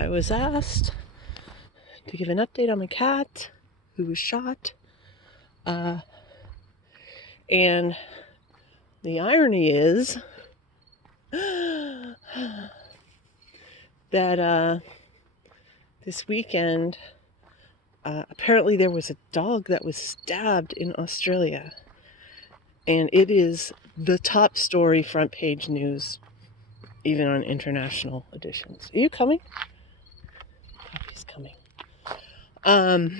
I was asked to give an update on my cat who was shot. And the irony is that this weekend, apparently there was a dog that was stabbed in Australia. And it is the top story, front page news, even on international editions. Are you coming? Puppy's coming. And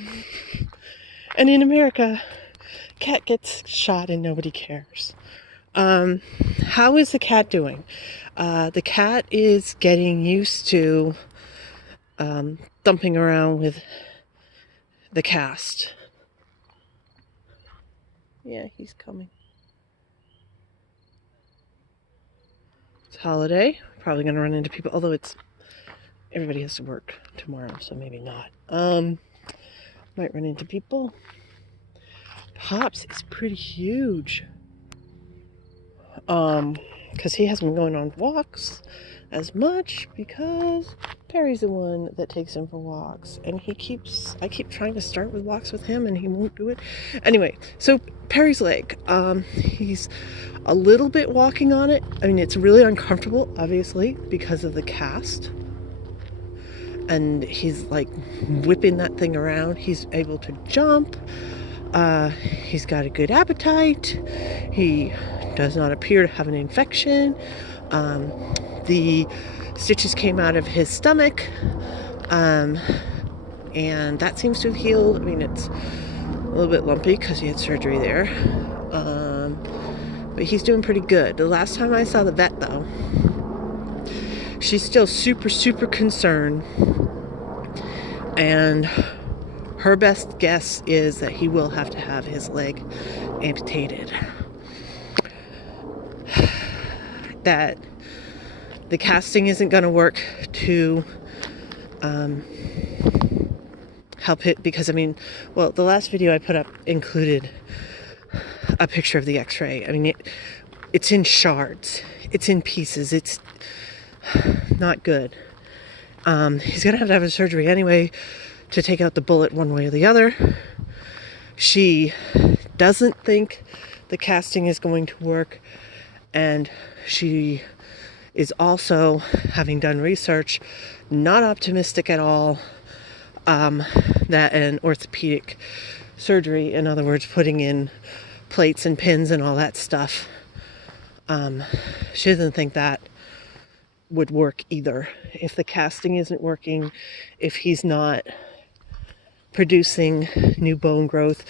in America, cat gets shot and nobody cares. How is the cat doing? The cat is getting used to thumping around with the cast. Yeah, he's coming. It's holiday. Probably going to run into people, although everybody has to work tomorrow, so maybe not. Might run into people. Pops is pretty huge. Because he hasn't been going on walks as much because Perry's the one that takes him for walks, and I keep trying to start with walks with him and he won't do it. Anyway, so Perry's leg, he's a little bit walking on it. I mean, it's really uncomfortable, obviously, because of the cast. And he's like whipping that thing around. He's able to jump. He's got a good appetite. He does not appear to have an infection. The stitches came out of his stomach. And that seems to have healed. I mean, it's a little bit lumpy because he had surgery there. But he's doing pretty good. The last time I saw the vet, though, she's still super, super concerned. And her best guess is that he will have to have his leg amputated. That the casting isn't going to work to help it, because, I mean, well, the last video I put up included a picture of the x-ray. I mean, it's in shards. It's in pieces. It's not good. He's going to have a surgery anyway to take out the bullet one way or the other. She doesn't think the casting is going to work, and she is also, having done research, not optimistic at all that an orthopedic surgery, in other words, putting in plates and pins and all that stuff, she doesn't think that would work either. If the casting isn't working, if he's not producing new bone growth,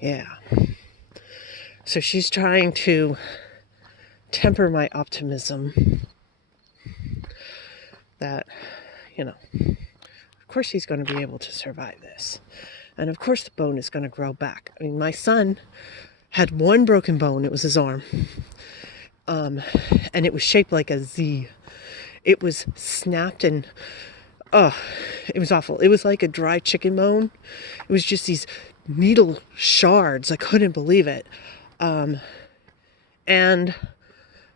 yeah. So she's trying to temper my optimism that, of course he's going to be able to survive this. And of course the bone is going to grow back. I mean, my son had one broken bone. It was his arm. And it was shaped like a Z. It was snapped and, it was awful. It was like a dry chicken bone. It was just these needle shards. I couldn't believe it. And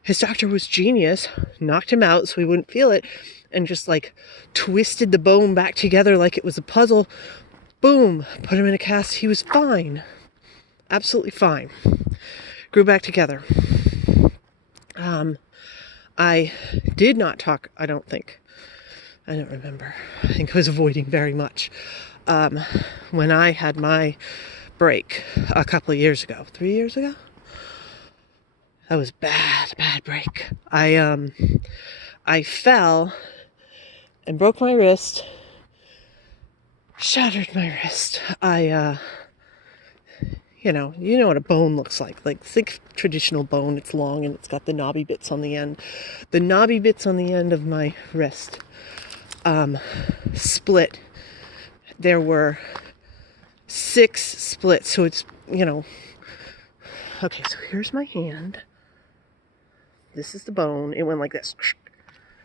his doctor was genius, knocked him out so he wouldn't feel it, and just like twisted the bone back together like it was a puzzle. Boom, put him in a cast. He was fine. Absolutely fine. Grew back together. I did not talk, I don't remember. I think I was avoiding very much. When I had my break a couple of years ago, 3 years ago, that was bad break. I fell and broke my wrist, shattered my wrist. You know what a bone looks like thick traditional bone. It's long and it's got the knobby bits on the end. The knobby bits on the end of my wrist split. There were 6 splits. So it's, okay, so here's my hand. This is the bone. It went like this.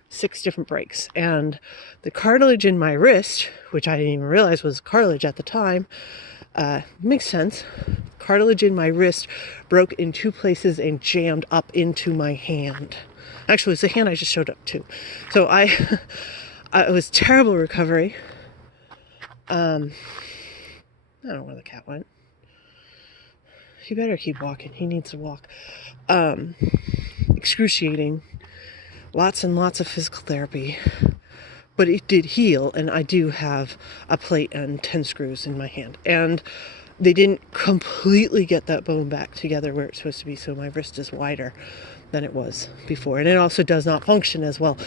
6 different breaks. And the cartilage in my wrist, which I didn't even realize was cartilage at the time, Makes sense. Cartilage in my wrist broke in 2 places and jammed up into my hand. Actually, it's the hand I just showed up to. So it was terrible recovery. I don't know where the cat went. He better keep walking. He needs to walk. Excruciating. Lots and lots of physical therapy. But it did heal, and I do have a plate and 10 screws in my hand. And they didn't completely get that bone back together where it's supposed to be, so my wrist is wider than it was before. And it also does not function as well.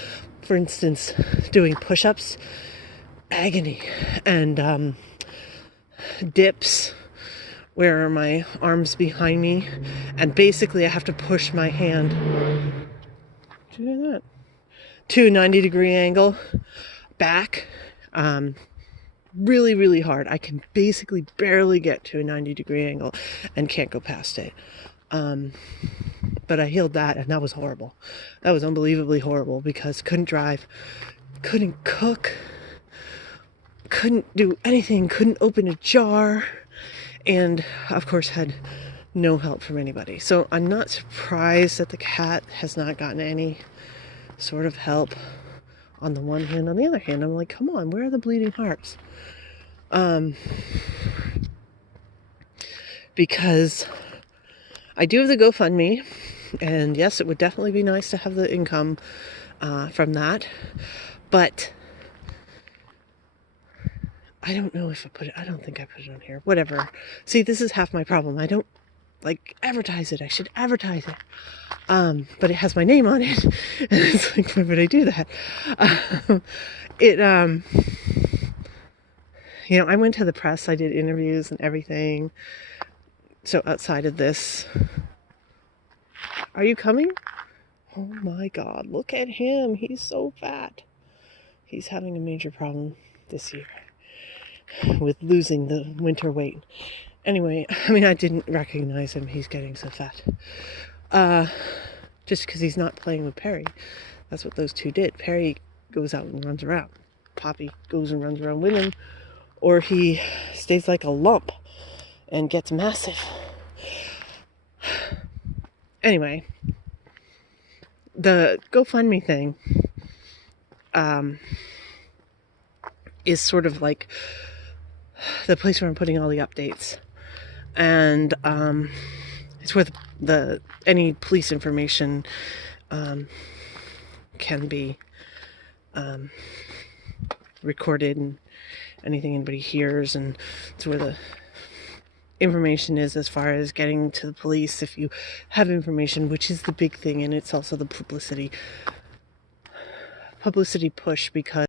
For instance, doing push-ups, agony. And dips, where my arm's behind me, and basically I have to push my hand to a 90-degree angle back, really, really hard. I can basically barely get to a 90-degree angle and can't go past it. But I healed that, and that was horrible. That was unbelievably horrible, because couldn't drive, couldn't cook, couldn't do anything, couldn't open a jar, and of course had no help from anybody. So I'm not surprised that the cat has not gotten any sort of help on the one hand. On the other hand, I'm like, come on, where are the bleeding hearts? Because I do have the GoFundMe, and yes, it would definitely be nice to have the income from that, but I don't know if I don't think I put it on here. Whatever. See, this is half my problem. I don't advertise it. I should advertise it. But it has my name on it. And it's like, why would I do that? I went to the press. I did interviews and everything. So outside of this, are you coming? Oh my God, look at him. He's so fat. He's having a major problem this year with losing the winter weight. Anyway, I didn't recognize him. He's getting so fat. Just because he's not playing with Perry. That's what those two did. Perry goes out and runs around. Poppy goes and runs around with him. Or he stays like a lump and gets massive. Anyway, the GoFundMe thing is sort of like the place where I'm putting all the updates. And it's where any police information can be recorded, and anything anybody hears, and it's where the information is as far as getting to the police if you have information, which is the big thing. And it's also the publicity push, because